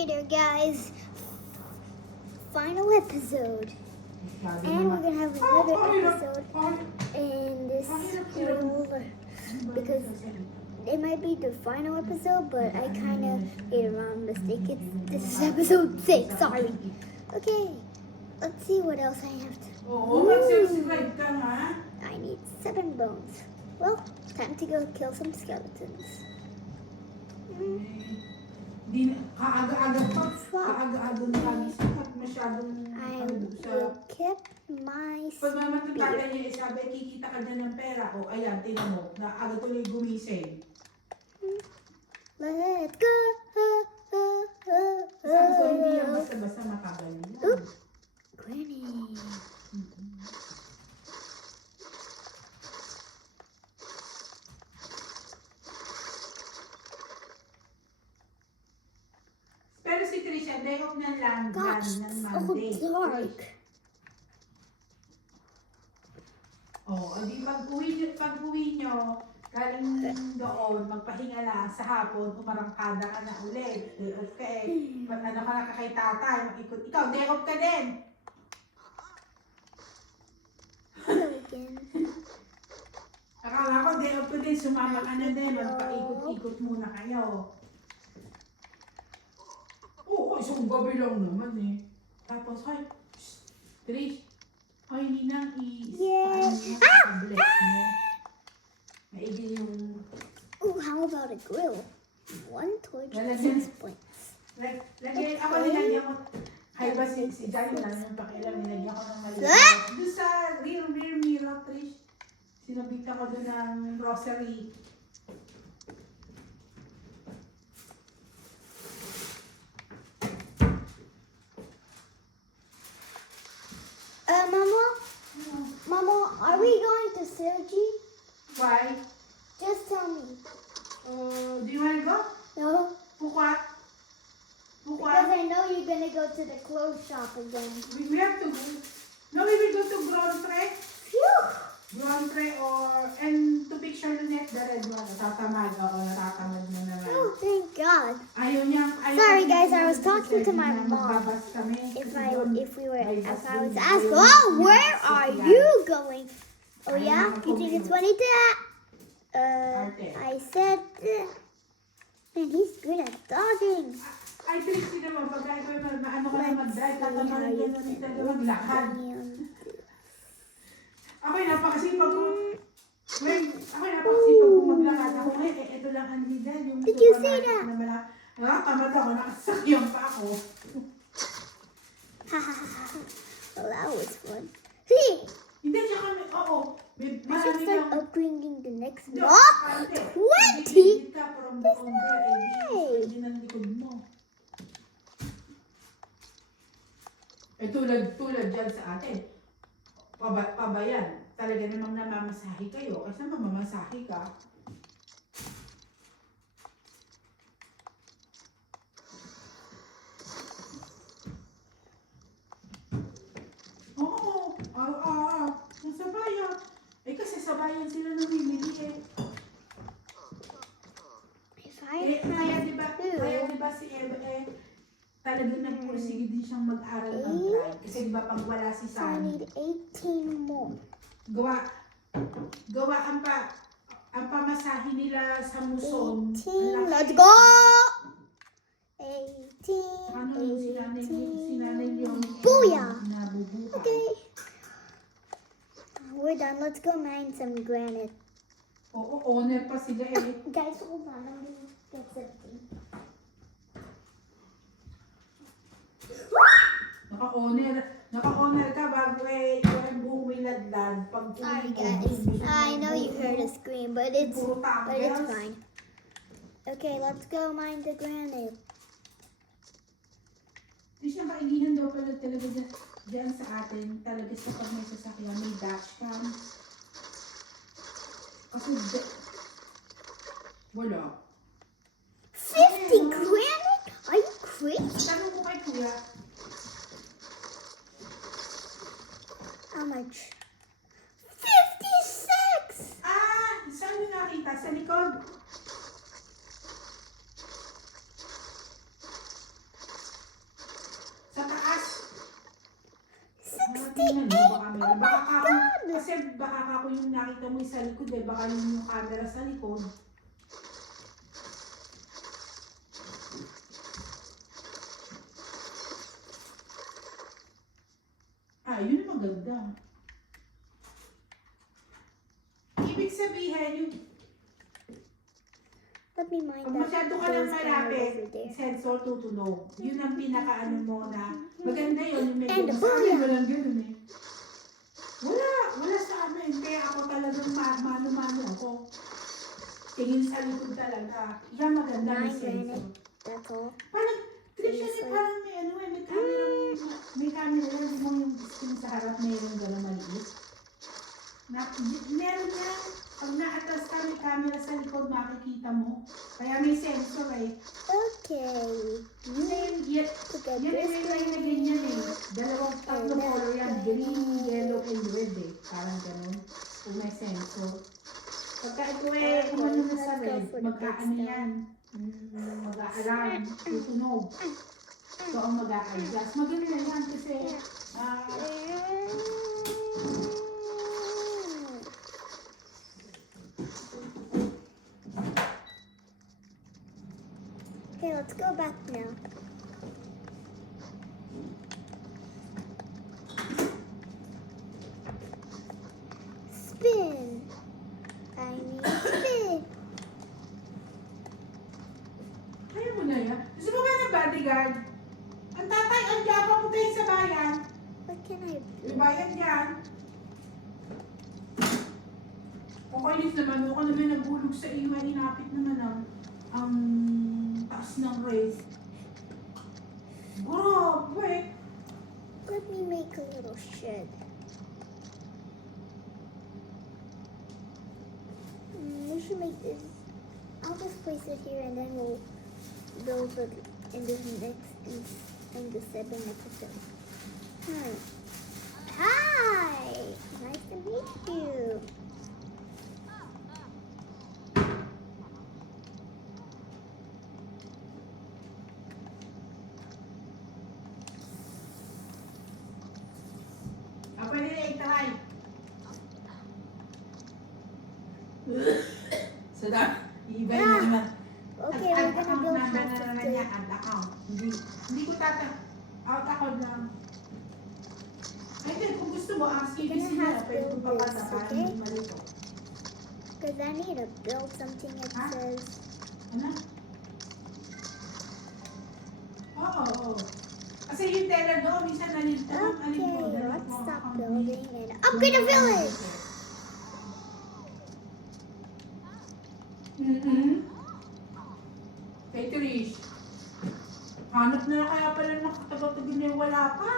later, guys. Final episode. And we're gonna have another episode in this trailer because it might be the final episode, but I kind of made a wrong mistake. This is episode 6. Sorry. Okay, let's see what else I have to. mag-subscribe ka ha? I need 7 bones. Well, time to go kill some skeletons. Kaaga-aga pa. Kaaga-aga na kami at masyadong I will keep my pag mamatutala spear. niya, sabi, kikita ka dyan ng pera. O, ayan, tingnan mo, na aga tuloy gumising. Let's go. Sabi ko, hindi yan basta-basta makagaling. Oop. Granny. Pero si Trisha, day off ng land Gosh, ng it's so Monday. dark. Oh, di pag-uwi nyo, galing doon, magpahinga lang sa hapon, umarangkada ka na ulit. Day off ka eh. Ano ka na kay tatay, mag-ikot. Ikaw, day off ka din. Hello again. Akala ko, day off ko din, sumama ka na din, magpaikot-ikot muna kayo. Oo, isang gabi lang naman eh. Tapos, ay, Trish, ay, Ninang, Yay! i-bless nyo. Maigi yung, Ooh, how about a grill? 1 torch, Lalagyan. 6 points. lagyan, ako nilagyan ko, ay ba si Jai na yung pakialam, nilagyan ko ng maliit. Doon sa rear mirror, Trish, sinabitan ko doon ng grocery. Mama, are we going to Sergi? Why? Just tell me. Do you want to go? No, Pourquoi? because I know you're gonna go to the clothes shop again. We have to go. No, we will go to Grandtre. Phew! Grandtre and to picture Lunette, the red one. Natatamad ako, natatamad mo na lang. Oh, thank God. Ayaw niya. Sorry, guys, I was talking to my mom. Magbabas kami. If I was asked, oh, where are you going? Oh yeah, you think it's funny that? I said, man, he's good at talking. Ay, Trixie naman, pag ikaw maano ka na mag-drive, tatamarin ka na nito na maglakad. Ako'y napakasipag ko. Ako'y napakasipag ko maglakad. Ako ito lang ang lidan. Did you say that? Tamad ako, nakasakyan pa ako. Well, that was fun. See, Hindi siya kami, oo. I should Marami start lang. upbringing the next Hindi, block. ate, 20? hindi ka, from There's doon no there, way. hindi ng likod mo. Eh, tulad dyan sa atin. Pabayan. Talaga namang namamasahe kayo. Kasi mamamasahe ka. Oo. Sa bayan. Eh, kasi sa bayan sila namimili eh. If I Kaya diba si Eva talagang nagpursige din siyang mag-aral ng drive. Kasi diba pag wala si I Sunny, need 18 more. gawa ang pamasahe nila sa Muson. 18. Let's go! 18. Ano yung sinanay yung Booyah! nabubuhay. Okay. We're done. Let's go mine some granite. Oo, owner pa sila eh. Guys, hold on. I'm gonna get something. Naka-owner ka bago eh, yung bumiladlad. Pag Sorry, guys. I know you heard a scream, but it's fine. Okay, let's go mine the granite. Di siya kainihan daw pala talaga dyan sa atin, talaga sa pag may sasakyan, may dashcam. Kasi, wala. 50 granite? Are you crazy? Tanong ko kay Kuya, How much? 56! saan nyo nakita? Sa likod? Tingnan mo, baka meron. Baka ako, kasi baka ako yung nakita mo sa likod eh. Baka yung camera sa likod. Ah, yun ang maganda. Ibig sabihin, yung Let me mind pag that masyado ka those lang cameras malapit, over there. sensor tutunog. Yun ang pinaka-ano mo na maganda yun. Yung And medyo the sa amin, booyah. walang ganun eh. Wala sa amin. Kaya ako talagang mano-mano ako. Tingin sa likod talaga. Yan maganda yung 9 sensor. granite. That's all. Parang, Trisha, parang may ano eh, may camera yan. Di mo yung screen sa harap, mayroon gano'n maliit. Meron yan. Pag na-atras ka, may camera sa likod, makikita mo. Kaya may sensor eh. Okay. Yun na yun, Look at yan this yung may ganyan eh. Tatlong And color yan. then- Green, yellow, and red eh. Parang gano'n. Kung may sensor. Pagka ito eh, kung ano na sa Let's go red, for the magkaano next yan. Mag-a-alarm, tutunog. So ang mag-a-adjust. Maganda yan kasi Okay, let's go back now. Spin. I mean spin. kaya mo na yan. Gusto mo ba ng bodyguard? Ang tatay, ang yabang mo tayo sa bayan. What can I May do? bayan yan. Okay, Liz naman. Ako naman nabulog sa iyo. Hinapit naman ang taas ng race. Grabe! Let me make a little shed. We should make this. I'll just place it here and then we'll build it in the next in the 7th episode. Hi! Nice to meet you. Pwede na i-try. So that, iba na naman. Okay, we're gonna build number house na of naman the. niya, add account. Hindi ko out account lang. Ay, then, kung gusto mo, ang CBC We're gonna na, have pwede to kong build papasa this, para okay? hindi malito. Because I need to build something that Huh? says. Ano? Oo. Kasi yung teller doon, minsan nalito. Okay, let's stop building and upgrade the village. Kay Trish. Hanap na kaya pala ng katagal-tagal na wala pa.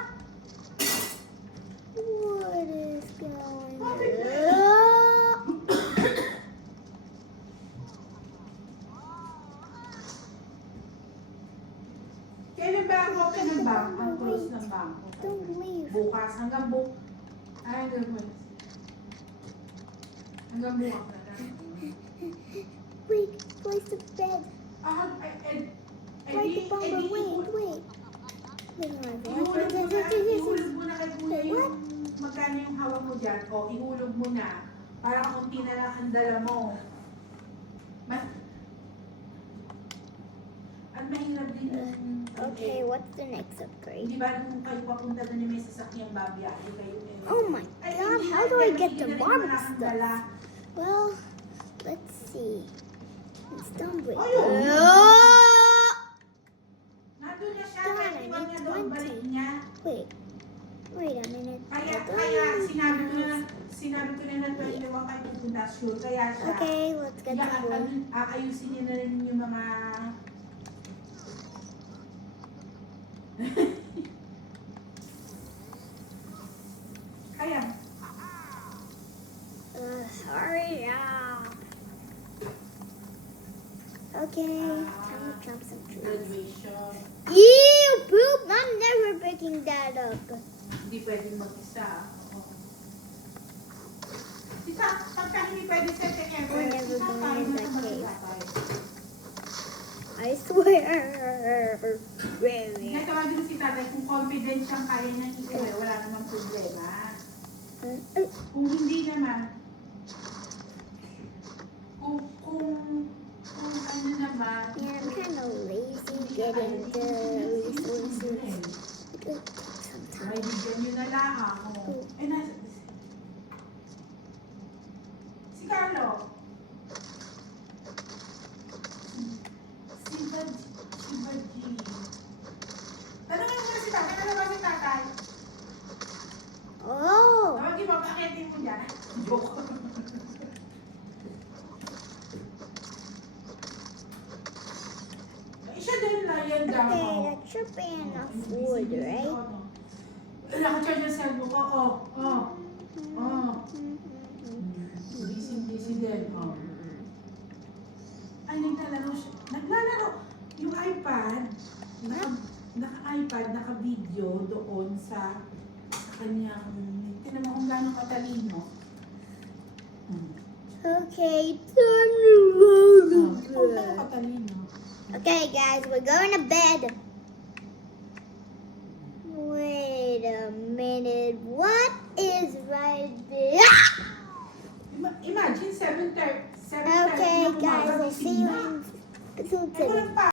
What is going Bakit na? on? Kailan ba ang open ng bank? Ang close ng bank? Don't leave. Bukas. Hanggang hanggang bukas na lang. Wait, place the bed. Wait, the bomber. Wait. Ihulog mo na kay kuya Wait, what? yung magkano yung hawak mo dyan. O, ihulog mo na. Para konti na lang ang dala mo. At mahirap din yung Okay, what's the next upgrade? Hindi ba kung kayo papunta doon yung may sasakyang babiyahe kayo eh. Oh my Ay, god, hindi how na, do I kaya get hindi the na rin bomber wala kang stuff? dala. Well, let's see. It's done with. Ayun. Oh! Nandun na siya, God, kahit I iwan need niya doon, 20. balik niya. Wait a minute. Kaya sinabi ko na ng 21 kayo pupunta sure. Kaya siya, Okay, let's get the wood. aayusin niya na rin yung mga kaya, Hurry up. Okay, time to chop some trees. graduation. Ew, poop! I'm never picking that up. Hindi pwedeng mag-isa. Oo. Pagka hindi pwede sa kanya, We're never going in that cave. I swear. Really. Tawagin mo si tatay kung confident siyang kaya niyang ituloy, wala namang problema. Kung hindi naman, kung ano naman, Yeah, I'm kind of lazy getting the resources. ay bigyan niyo na lang ako. Eh, si Carlo. Si Baji. Tanungin mo na si tatay, ano ba si tatay? Oh. Tawagin mo, pakitin mo dyan. Joke. Siya din na yan daw. Okay, that's your pan of food, right? Naka-charge yung cellphone ko. Busy din. Ay, naglalaro siya. Naglalaro. Yung iPad, naka-iPad, naka-video doon sa kanyang, tinan mo kung gano'ng katalino. Okay, turn around. Kung gano'ng katalino. Okay, guys, we're going to bed. Wait a minute. What is right there? Imagine, 7:30. Okay, guys, I'll see you in episode 7.